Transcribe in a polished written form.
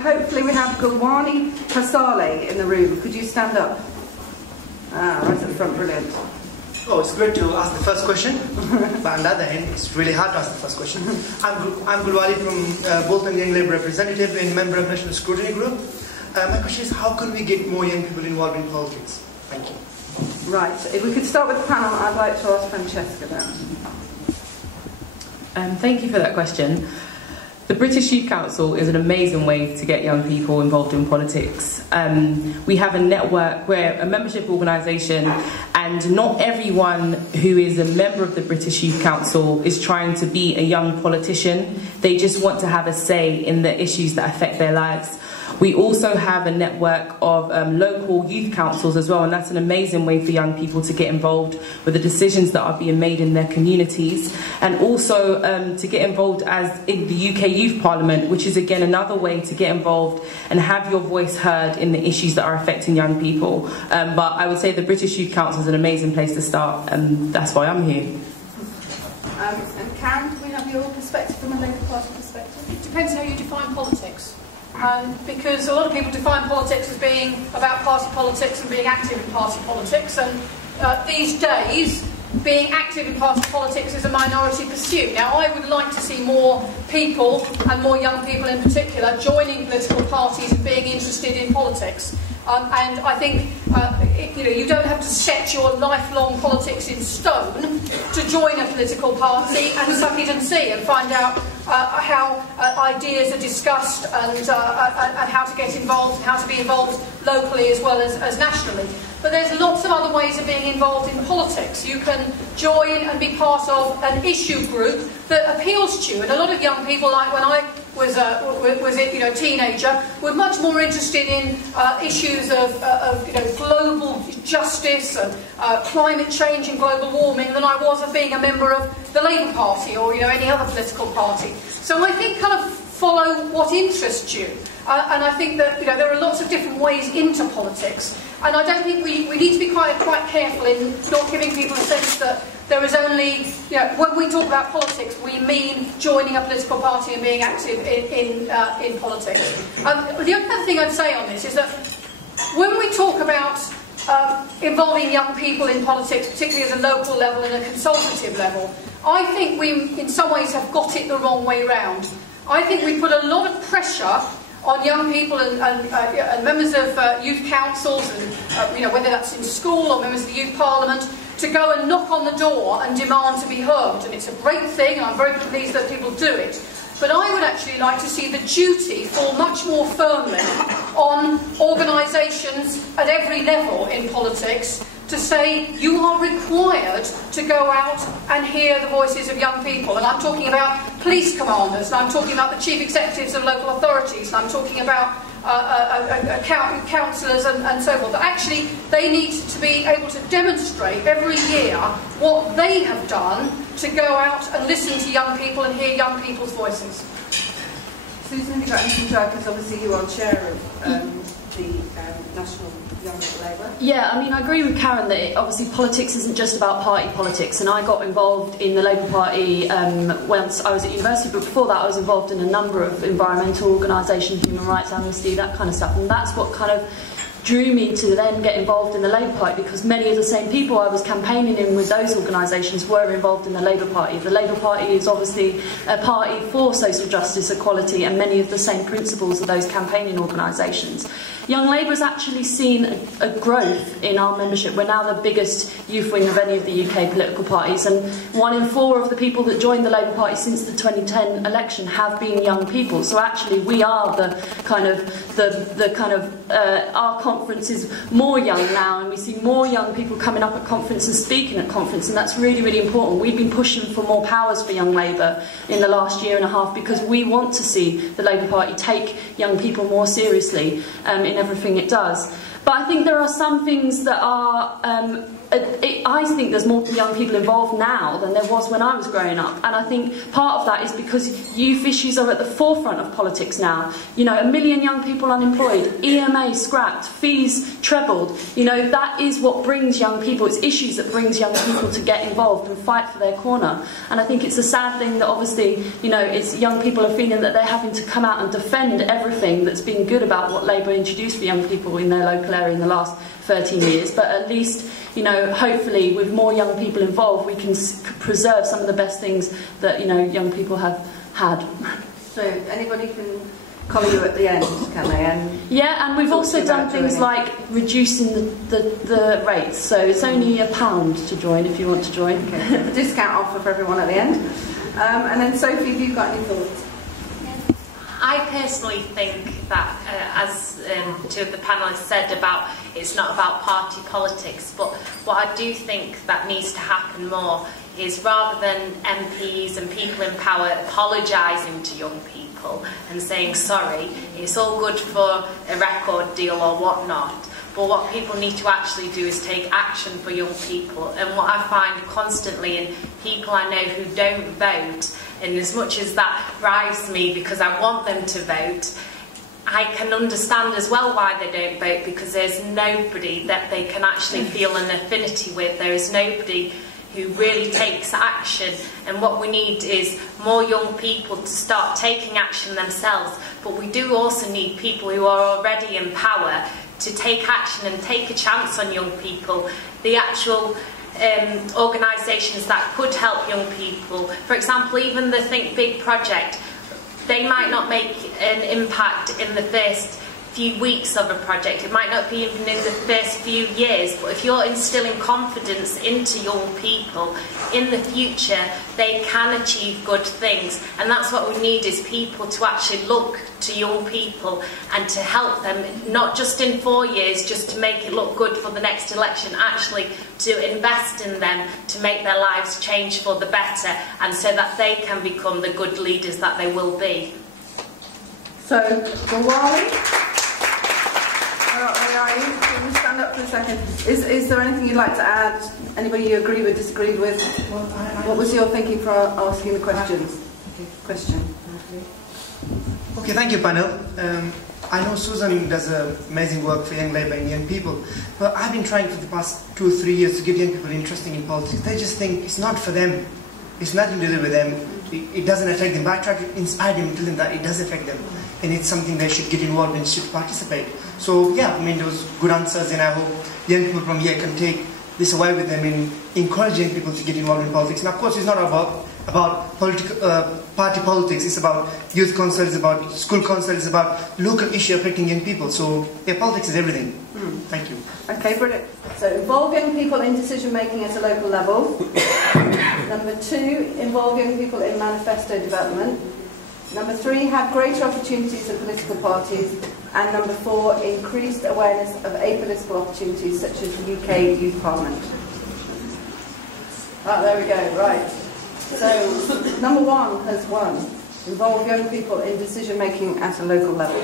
hopefully we have Gulwani Pasale in the room. Could you stand up? Right at the front, brilliant. Oh, it's great to ask the first question, but on the other hand, it's really hard to ask the first question. I'm Gulwani from Bolton Young Labour Representative and member of National Scrutiny Group. My question is, how can we get more young people involved in politics? Thank you. Right, if we could start with the panel, I'd like to ask Francesca then. Thank you for that question. The British Youth Council is an amazing way to get young people involved in politics. We have a network, we're a membership organisation, and not everyone who is a member of the British Youth Council is trying to be a young politician. They just want to have a say in the issues that affect their lives. We also have a network of local youth councils as well, and that's an amazing way for young people to get involved with the decisions that are being made in their communities, and also to get involved as in the UK Youth Parliament, which is again another way to get involved and have your voice heard in the issues that are affecting young people. But I would say the British Youth Council is an amazing place to start, and that's why I'm here. And Karen, can we have your perspective from a Labour Party perspective? It depends how you define politics. Because a lot of people define politics as being about party politics and being active in party politics, and these days being active in party politics is a minority pursuit. Now, I would like to see more people, and more young people in particular, joining political parties and being interested in politics. And I think you don't have to set your lifelong politics in stone to join a political party and suck it and see and find out how ideas are discussed and how to get involved and how to be involved locally as well as nationally. But there's lots of other ways of being involved in politics. You can join and be part of an issue group that appeals to you. And a lot of young people, like when I was a teenager, were much more interested in issues of global justice and climate change and global warming than I was of being a member of the Labour Party or any other political party. So I think kind of follow what interests you. And I think that there are lots of different ways into politics. And I don't think we need to be quite careful in not giving people a sense that there is only, when we talk about politics, we mean joining a political party and being active in politics. The other thing I'd say on this is that when we talk about involving young people in politics, particularly at a local level and a consultative level, I think we, in some ways, have got it the wrong way round. I think we put a lot of pressure on young people and members of youth councils, and whether that's in school or members of the youth parliament, to go and knock on the door and demand to be heard. And it's a great thing, and I'm very pleased that people do it. But I would actually like to see the duty fall much more firmly on organisations at every level in politics to say you are required to go out and hear the voices of young people. And I'm talking about police commanders, and I'm talking about the chief executives of local authorities, and I'm talking about councillors and so forth. But actually, they need to be able to demonstrate every year what they have done to go out and listen to young people and hear young people's voices. Susan, have you got anything to add? Because obviously you are chair of the National Young Labour. Yeah, I mean, I agree with Karen that obviously politics isn't just about party politics, and I got involved in the Labour Party once I was at university, but before that I was involved in a number of environmental organisations, human rights, amnesty, that kind of stuff, and that's what kind of drew me to then get involved in the Labour Party, because many of the same people I was campaigning in with those organisations were involved in the Labour Party. The Labour Party is obviously a party for social justice, equality, and many of the same principles of those campaigning organisations. Young Labour has actually seen a growth in our membership. We're now the biggest youth wing of any of the UK political parties, and 1 in 4 of the people that joined the Labour Party since the 2010 election have been young people. So actually we are the kind of our conference is more young now, and we see more young people coming up at conference and speaking at conference, and that's really, really important. We've been pushing for more powers for Young Labour in the last year and a half because we want to see the Labour Party take young people more seriously in everything it does. But I think there are some things that are, I think there's more young people involved now than there was when I was growing up. And I think part of that is because youth issues are at the forefront of politics now. You know, 1 million young people unemployed, EMA scrapped, fees trebled. You know, that is what brings young people, it's issues that brings young people to get involved and fight for their corner. And I think it's a sad thing that obviously, you know, it's young people are feeling that they're having to come out and defend everything that's been good about what Labour introduced for young people in their local area in the last 13 years. But at least, you know, hopefully with more young people involved, we can preserve some of the best things that, you know, young people have had. So anybody can call you at the end, can they? And yeah, and we've also done things like reducing the rates. So it's only £1 to join if you want to join. Okay. The discount offer for everyone at the end. And then Sophie, have you got any thoughts? I personally think that, as two of the panellists said, about it's not about party politics, but what I do think that needs to happen more is, rather than MPs and people in power apologising to young people and saying sorry, it's all good for a record deal or whatnot, but what people need to actually do is take action for young people. And what I find constantly in people I know who don't vote, and as much as that drives me because I want them to vote, I can understand as well why they don't vote, because there's nobody that they can actually feel an affinity with. There is nobody who really takes action, and what we need is more young people to start taking action themselves. But we do also need people who are already in power to take action and take a chance on young people. The actual organisations that could help young people, for example, even the Think Big project, they might not make an impact in the first few weeks of a project, it might not be even in the first few years, but if you're instilling confidence into young people, in the future they can achieve good things. And that's what we need, is people to actually look to young people and to help them, not just in 4 years just to make it look good for the next election, actually to invest in them, to make their lives change for the better, and so that they can become the good leaders that they will be. So, Diwali? Where are you? Can you stand up for a second? Is there anything you'd like to add? Anybody you agree with, disagree with? What was your thinking for asking the questions? Okay, thank you, panel. I know Susan does amazing work for young Labour and young people, but I've been trying for the past 2 or 3 years to get young people interested in politics. They just think it's not for them. It's nothing to do with them. It doesn't affect them. But I try to inspire them and tell them that it does affect them, and it's something they should get involved in, should participate. So yeah, I mean, those good answers, and I hope young people from here can take this away with them in encouraging people to get involved in politics. And of course, it's not about party politics. It's about youth council, it's about school council, it's about local issue affecting young people. So yeah, politics is everything. Thank you. Okay, brilliant. So involve young people in decision making at a local level. Number 2, involve young people in manifesto development. Number 3, have greater opportunities at political parties. And number 4, increased awareness of apolitical opportunities such as the UK Youth Parliament. Ah, there we go, right. So, number 1 has won. Involve young people in decision making at a local level.